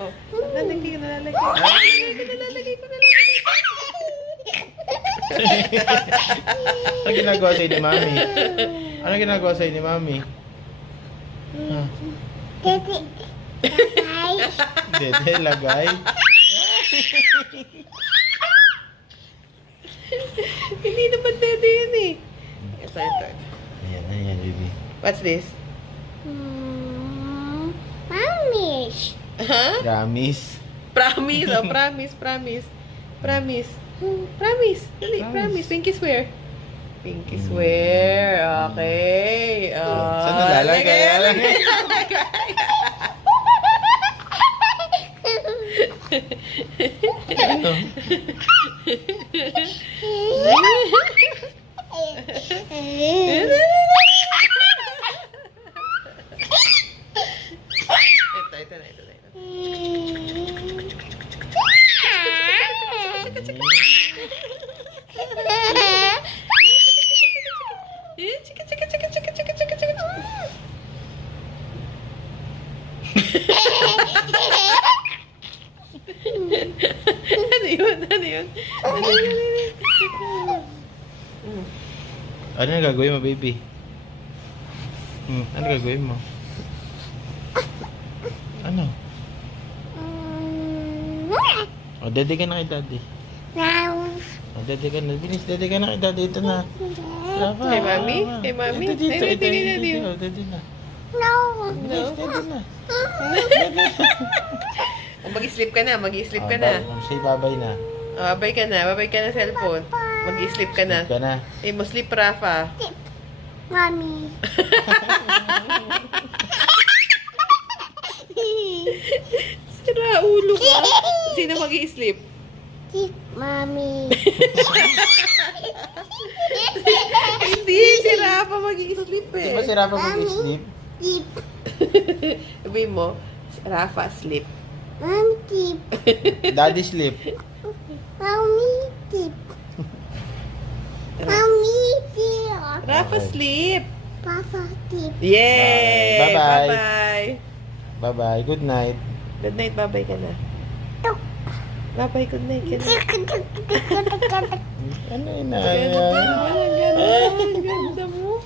Oh, nalalagay ko, nalalagay ko. Nalalagay ko. Ano ginagawa sa'yo ni Mami? Ano ginagawa sa'yo ni Mami? Ah, Dede, lagay. Hindi naman dede yun eh. Ito. Ayan, baby. What's this? Mamish. Huh? Promise. Promise. Oh, promise. Promise. Dali, promise. Pinky swear. Pinky swear. Okay. Saan nalalagay? Ano? Ito na. Ano yun? Ano na gagawin mo, baby? Ano gagawin mo? Ano? O, dede ka na kay daddy. O, dede ka na. Bilis, dede ka na kay daddy. Ito na. Rafa, Kay Mami? Rafa. Kay Mami? Ito dito, Ay, ito dede dito. na. Dede na. No. Bilis, dede na. Mag-sleep ka na. Mag-sleep ka na. Say babay na. Babay ka na. Babay ka na cellphone. Mag-sleep ka na. Sleep ka na. Eh, mo sleep, Rafa. Mommy. Sira ulo ka. Sino mag-sleep? Tip, Mommy. Hindi, si Rafa mag-sleep Di eh. ba si Rafa mag-sleep? Tip. Sabihin mo, Rafa sleep. Mommy tip. Daddy sleep. Mommy tip. Mommy tip. Rafa Okay. sleep. Papa tip. Yay! Bye-bye. Bye-bye. Bye-bye. Good night. Good night, bye-bye ka na. Tuk. Bye-bye, good night ka na. Ano yun na? Ganda mo.